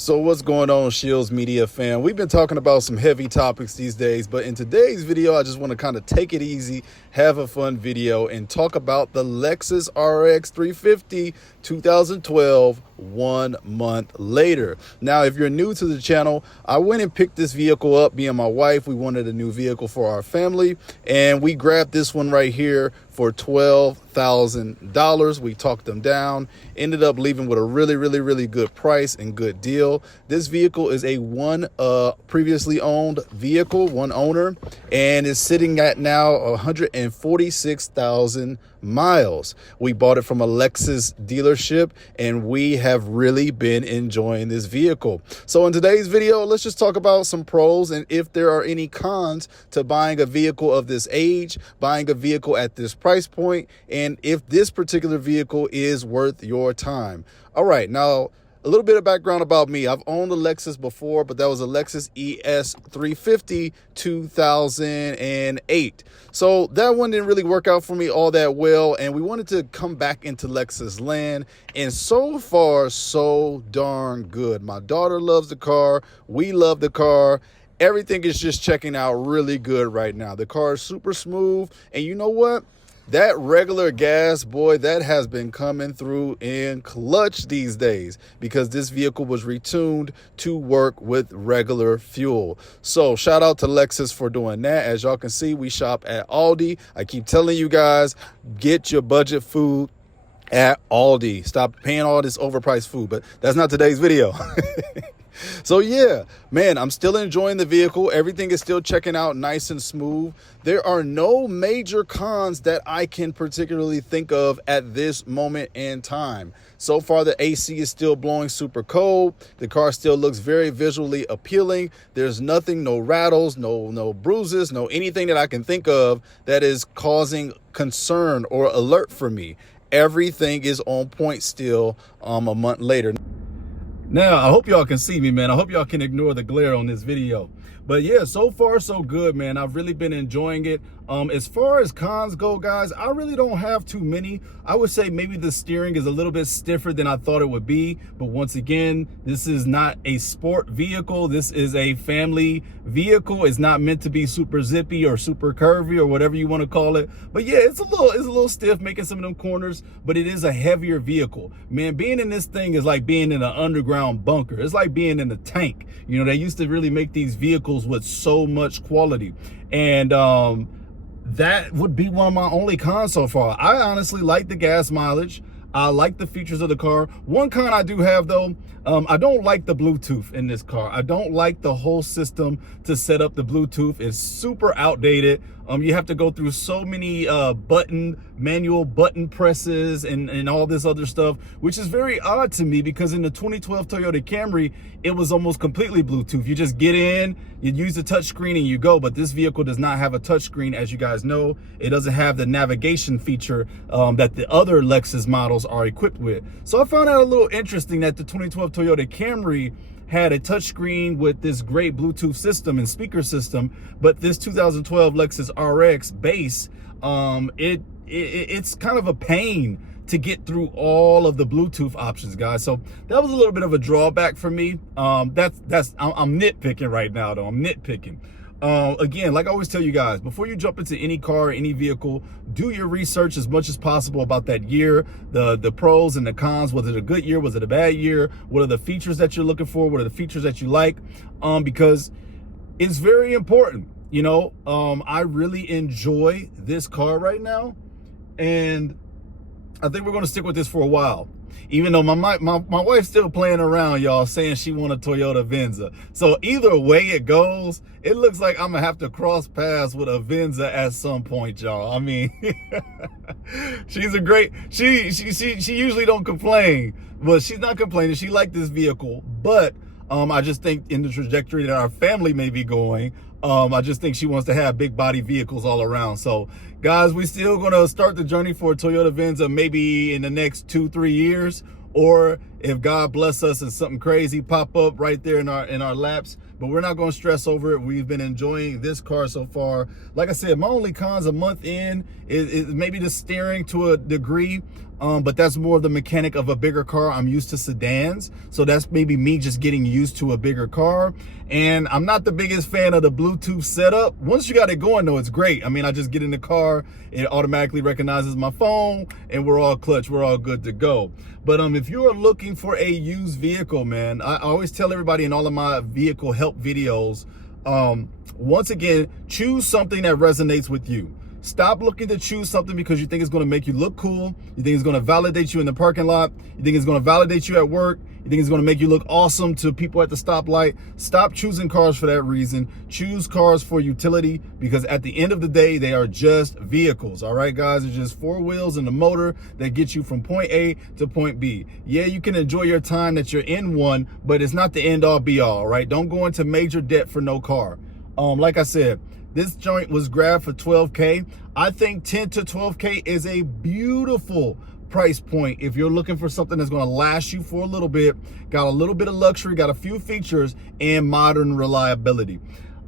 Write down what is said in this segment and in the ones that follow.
So what's going on, Shields Media fan? We've been talking about some heavy topics these days, but in today's video, I just want to kind of take it easy, have a fun video, and talk about the Lexus RX 350 2012 1 month later. Now, if you're new to the channel, I went and picked this vehicle up. Me and my wife, we wanted a new vehicle for our family, and we grabbed this one right here for $12,000. We talked them down, ended up leaving with a really good price and good deal. This vehicle is a previously owned vehicle, one owner, and is sitting at now 146,000 miles. We bought it from a Lexus dealership, and we have really been enjoying this vehicle. So in today's video, let's just talk about some pros and if there are any cons to buying a vehicle of this age, buying a vehicle at this price point, and if this particular vehicle is worth your time. All right, now a little bit of background about me. I've owned a Lexus before, but that was a Lexus ES 350 2008. So that one didn't really work out for me all that well, and we wanted to come back into Lexus land, and so far, so darn good. My daughter loves the car. We love the car. Everything is just checking out really good right now. The car is super smooth, and you know what? That regular gas, boy, that has been coming through in clutch these days because this vehicle was retuned to work with regular fuel. So shout out to Lexus for doing that. As y'all can see, we shop at Aldi. I keep telling you guys, get your budget food at Aldi. Stop paying all this overpriced food, but that's not today's video. So yeah, man, I'm still enjoying the vehicle. Everything is still checking out nice and smooth. There are no major cons that I can particularly think of at this moment in time. So far, the AC is still blowing super cold. The car still looks very visually appealing. There's nothing, no rattles, no bruises, no anything that I can think of that is causing concern or alert for me. Everything is on point still a month later. Now, I hope y'all can see me, man. I hope y'all can ignore the glare on this video. But yeah, so far, so good, man. I've really been enjoying it. As far as cons go, guys, I really don't have too many. I would say maybe the steering is a little bit stiffer than I thought it would be. But once again, this is not a sport vehicle. This is a family vehicle. It's not meant to be super zippy or super curvy or whatever you want to call it. But yeah, it's a little stiff making some of them corners, but it is a heavier vehicle. Man, being in this thing is like being in an underground bunker. It's like being in a tank. You know, they used to really make these vehicles with so much quality. And that would be one of my only cons so far. I honestly like the gas mileage. I like the features of the car. One con I do have though, I don't like the Bluetooth in this car. I don't like the whole system to set up the Bluetooth. It's super outdated. You have to go through so many manual button presses and all this other stuff, which is very odd to me because in the 2012 Toyota Camry, it was almost completely Bluetooth. You just get in, you use the touchscreen and you go, but this vehicle does not have a touchscreen, as you guys know. It doesn't have the navigation feature that the other Lexus models are equipped with. So I found that a little interesting that the 2012 Toyota Camry had a touchscreen with this great Bluetooth system and speaker system, but this 2012 Lexus RX base, it's kind of a pain to get through all of the Bluetooth options, guys. So that was a little bit of a drawback for me. I'm nitpicking right now, though. I'm nitpicking. Again, like I always tell you guys, before you jump into any car, any vehicle, do your research as much as possible about that year, the pros and the cons. Was it a good year? Was it a bad year? What are the features that you're looking for? What are the features that you like? Because it's very important. You know, I really enjoy this car right now, and I think we're going to stick with this for a while. Even though my wife's still playing around, y'all, saying she want a Toyota Venza. So either way it goes, it looks like I'm gonna have to cross paths with a Venza at some point, y'all. I mean, she's a great, she usually don't complain, but she's not complaining. She liked this vehicle, but I just think in the trajectory that our family may be going, I just think she wants to have big body vehicles all around. So guys, we still gonna start the journey for a Toyota Venza maybe in the next 2-3 years, or if God bless us and something crazy pop up right there in our laps. But we're not gonna stress over it. We've been enjoying this car so far. Like I said, my only cons a month in is maybe the steering to a degree. but that's more of the mechanic of a bigger car. I'm used to sedans, so that's maybe me just getting used to a bigger car. And I'm not the biggest fan of the Bluetooth setup. Once you got it going though, it's great. I mean, I just get in the car, it automatically recognizes my phone, and we're all clutch, we're all good to go. But if you are looking for a used vehicle, man, I always tell everybody in all of my vehicle help videos, once again, choose something that resonates with you. Stop looking to choose something because you think it's going to make you look cool. You think it's going to validate you in the parking lot. You think it's going to validate you at work. You think it's going to make you look awesome to people at the stoplight. Stop choosing cars for that reason. Choose cars for utility, because at the end of the day, they are just vehicles. All right, guys, it's just four wheels and a motor that gets you from point A to point B. Yeah, you can enjoy your time that you're in one, but it's not the end all be all, right? Don't go into major debt for no car. Like I said, this joint was grabbed for $12K. I think 10 to 12K is a beautiful price point if you're looking for something that's going to last you for a little bit, got a little bit of luxury, got a few features, and modern reliability.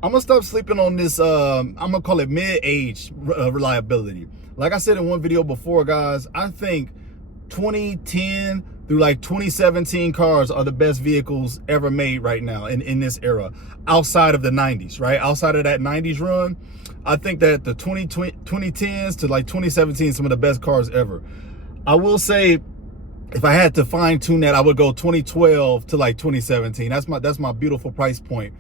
I'm gonna stop sleeping on this, I'm gonna call it mid-age reliability. Like I said in one video before, guys, I think 2010 through like 2017 cars are the best vehicles ever made right now in this era, outside of the 90s, right? Outside of that 90s run, I think that the 2010s to like 2017, some of the best cars ever. I will say, if I had to fine tune that, I would go 2012 to like 2017. That's my beautiful price point.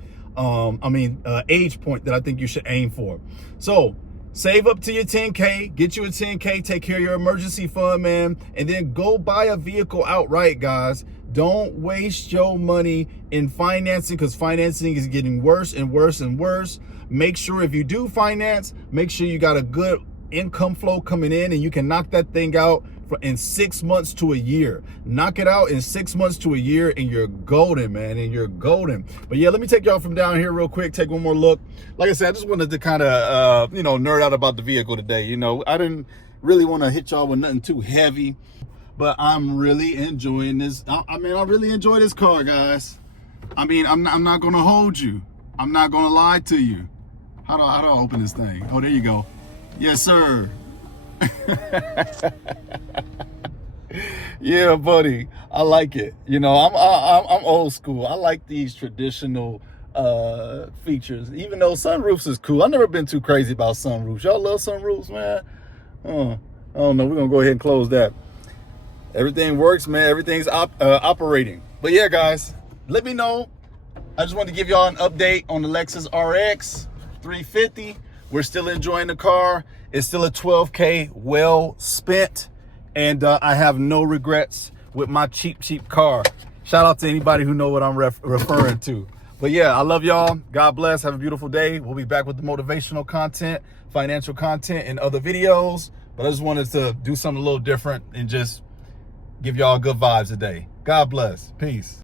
Age point that I think you should aim for. So save up to your 10K, get you a 10K, take care of your emergency fund, man, and then go buy a vehicle outright, guys. Don't waste your money in financing, because financing is getting worse and worse and worse. Make sure if you do finance, make sure you got a good income flow coming in, and you can knock that thing out in 6 months to a year. Knock it out in 6 months to a year, and you're golden, man, and you're golden. But yeah, let me take y'all from down here real quick, take one more look. Like I said, I just wanted to kind of nerd out about the vehicle today. I didn't really want to hit y'all with nothing too heavy, but I'm really enjoying this. I really enjoy this car, guys. I'm not gonna hold you, I'm not gonna lie to you. How do I open this thing? Oh, there you go. Yes, sir. Yeah, buddy, I like it. I'm old school. I like these traditional features, even though sunroofs is cool. I've never been too crazy about sunroofs. Y'all love sunroofs, man? I don't know. We're gonna go ahead and close that. Everything works, man. Everything's operating. But yeah, guys, let me know. I just wanted to give y'all an update on the Lexus RX 350. We're still enjoying the car. It's still a $12K well spent, and I have no regrets with my cheap car. Shout out to anybody who know what I'm referring to. But yeah, I love y'all. God bless. Have a beautiful day. We'll be back with the motivational content, financial content, and other videos. But I just wanted to do something a little different and just give y'all good vibes today. God bless. Peace.